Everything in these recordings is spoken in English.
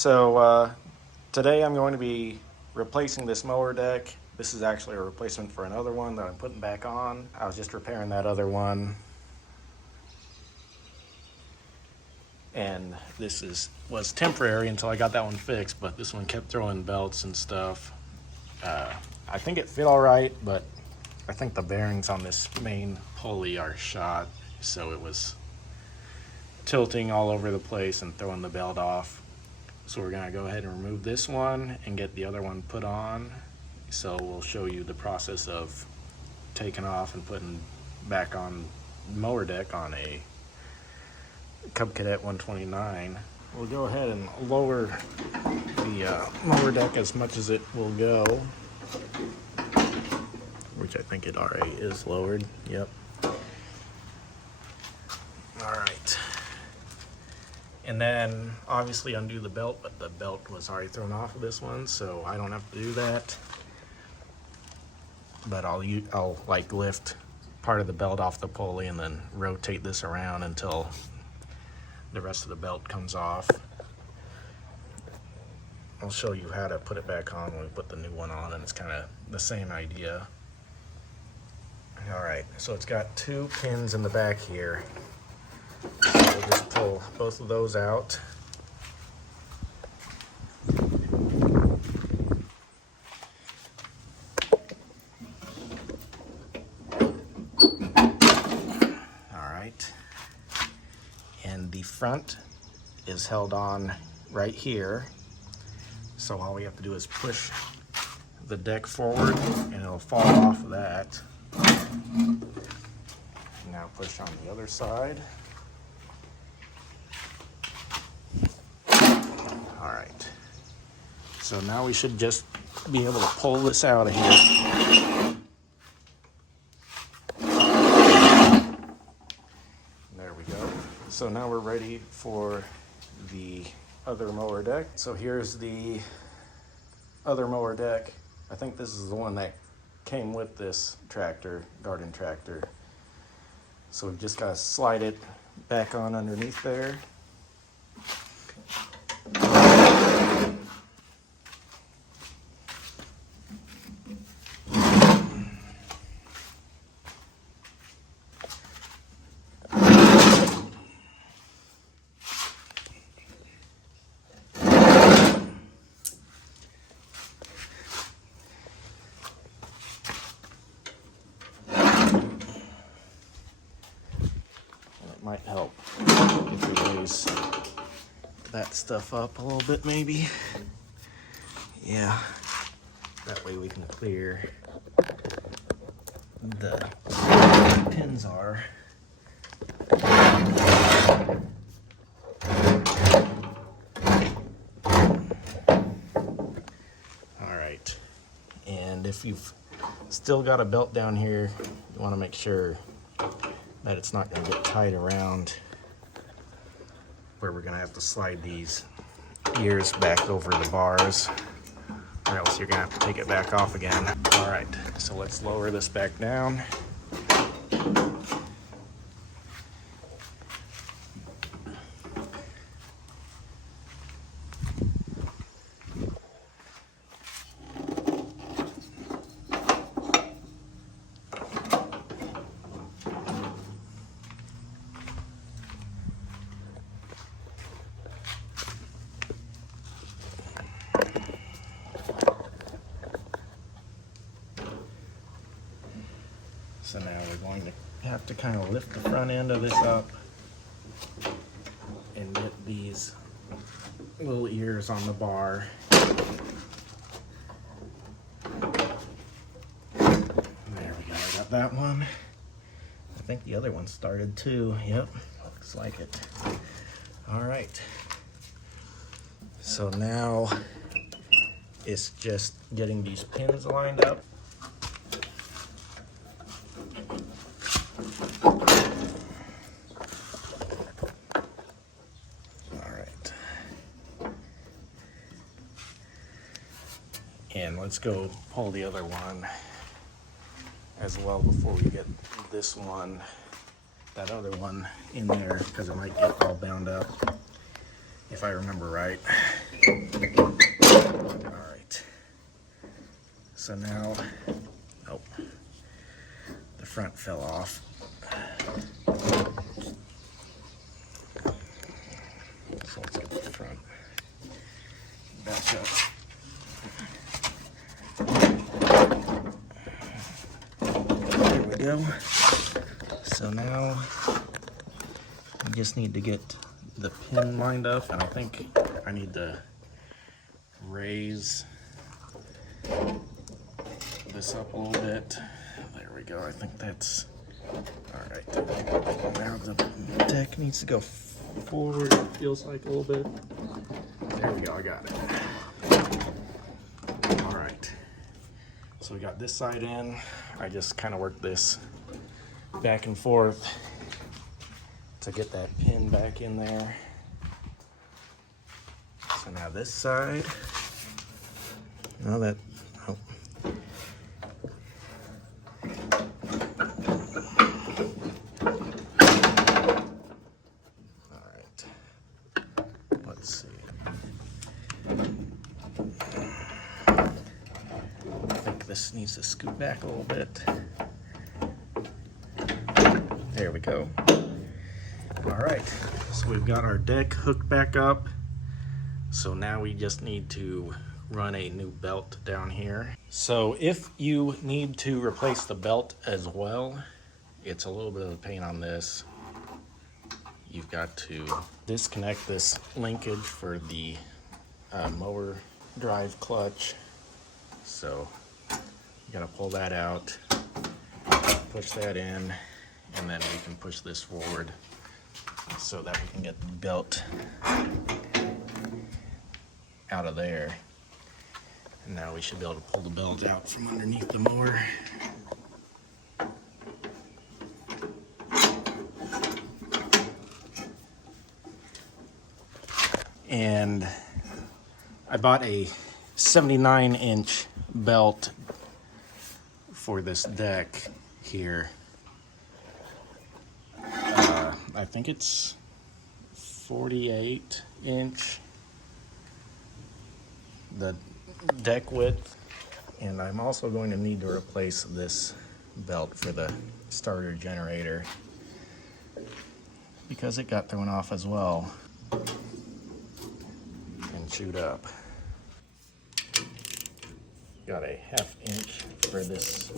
Today I'm going to be replacing this mower deck. This is actually a replacement for another one that I'm putting back on. I was just repairing that other one. And was temporary until I got that one fixed, but this one kept throwing belts and stuff. I think it fit all right, but I think the bearings on this main pulley are shot, so it was tilting all over the place and throwing the belt off. So we're gonna go ahead and remove this one and get the other one put on. So we'll show you the process of taking off and putting back on mower deck on a Cub Cadet 129. We'll go ahead and lower the mower deck as much as it will go, which I think it already is lowered. Yep. All right. And then obviously undo the belt, but the belt was already thrown off of this one, so I don't have to do that. But I'll like lift part of the belt off the pulley and then rotate this around until the rest of the belt comes off. I'll show you how to put it back on when we put the new one on, and it's kind of the same idea. All right, so it's got two pins in the back here. So we'll just pull both of those out. All right. And the front is held on right here. So all we have to do is push the deck forward and it'll fall off of that. Now push on the other side. All right. So now we should just be able to pull this out of here. There we go. So now we're ready for the other mower deck. So here's the other mower deck. I think this is the one that came with this tractor, garden tractor. So we've just got to slide it back on underneath there. Might help if we raise that stuff up a little bit, maybe. Yeah, that way we can clear the pins are. All right, and if you've still got a belt down here, you want to make sure that it's not going to get tied around where we're going to have to slide these ears back over the bars, or else you're going to have to take it back off again. All right, so let's lower this back down. So now we're going to have to kind of lift the front end of this up and get these little ears on the bar. There we go, I got that one. I think the other one started too. Yep, looks like it. All right. So now it's just getting these pins lined up. And let's go pull the other one as well before we get this one, that other one in there, because it might get all bound up if I remember right. Alright. So now, oh, the front fell off. So let's get the front back up. There we go. So now we just need to get the pin lined up, and I think I need to raise this up a little bit. There we go. I think that's all right. Now the deck needs to go forward, it feels like a little bit. There we go, I got it. All right. So we got this side in. I just kind of worked this back and forth to get that pin back in there. So now this side. Now that, oh. All right. Let's see. I think this needs to scoot back a little bit. There we go. All right, so we've got our deck hooked back up. So now we just need to run a new belt down here. So if you need to replace the belt as well, it's a little bit of a pain on this. You've got to disconnect this linkage for the mower drive clutch. So you gotta pull that out, push that in, and then we can push this forward so that we can get the belt out of there. And now we should be able to pull the belt out from underneath the mower. And I bought a 79-inch belt for this deck here. I think it's 48-inch, the deck width, and I'm also going to need to replace this belt for the starter generator because it got thrown off as well and chewed up. Got a 1/2 inch for this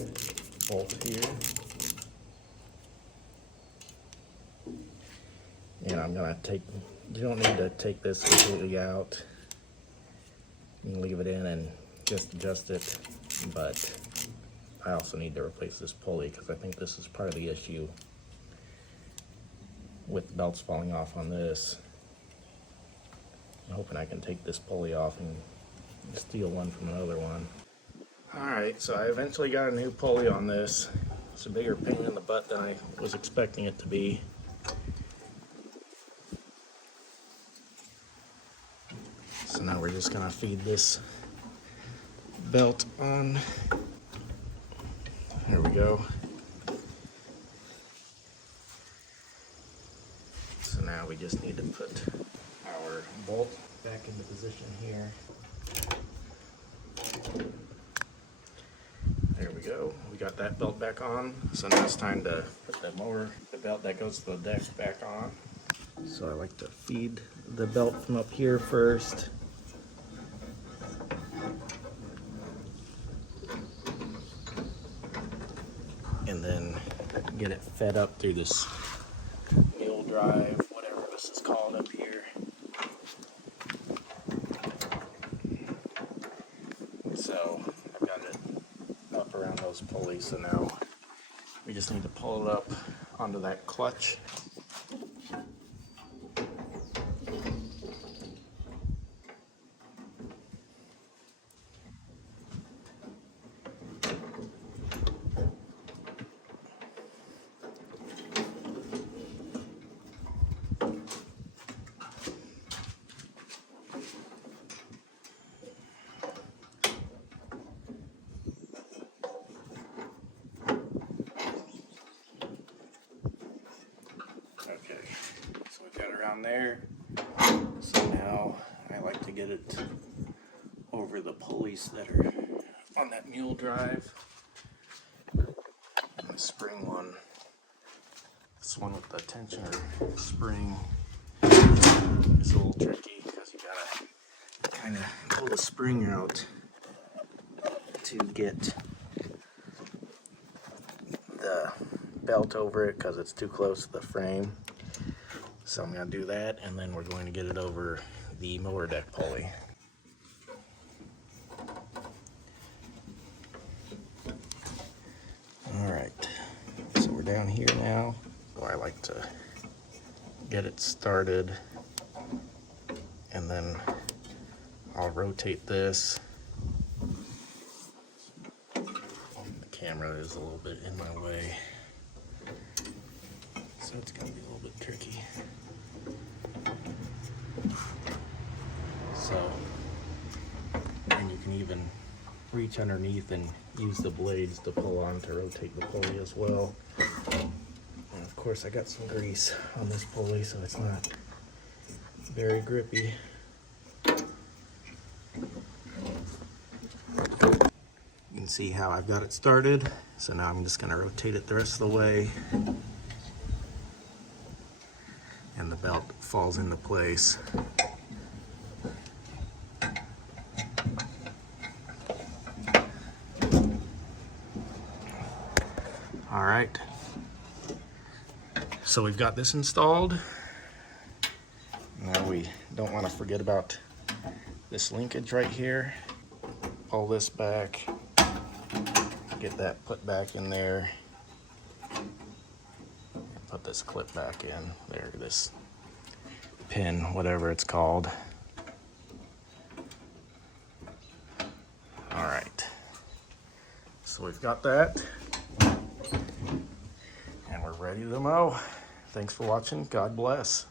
bolt here. And I'm gonna take, you don't need to take this completely out. You can leave it in and just adjust it, but I also need to replace this pulley because I think this is part of the issue with the belts falling off on this. I'm hoping I can take this pulley off and steal one from another one. Alright, so I eventually got a new pulley on this. It's a bigger pain in the butt than I was expecting it to be. So now we're just gonna feed this belt on. There we go. So now we just need to put our bolt back into position here. There we go. We got that belt back on. So now it's time to put the belt that goes to the deck back on. So I like to feed the belt from up here first. And then get it fed up through this mule drive, whatever this is called up here. So I've got it up around those pulleys, so now we just need to pull it up onto that clutch. Okay, so we got it around there. So now I like to get it over the pulleys that are on that mule drive. And the spring one, this one with the tensioner spring is a little tricky because you gotta kind of pull the spring out to get the belt over it because it's too close to the frame. So I'm going to do that, and then we're going to get it over the mower deck pulley. Alright, so we're down here now. So I like to get it started, and then I'll rotate this. The camera is a little bit in my way, so it's going to be a little bit tricky. So, and you can even reach underneath and use the blades to pull on to rotate the pulley as well. And of course I got some grease on this pulley, so it's not very grippy. You can see how I've got it started. So now I'm just going to rotate it the rest of the way. And the belt falls into place. All right, so we've got this installed. Now we don't want to forget about this linkage right here. Pull this back, get that put back in there. Put this clip back in there, this pin, whatever it's called. All right, so we've got that. And we're ready to mow. Thanks for watching. God bless.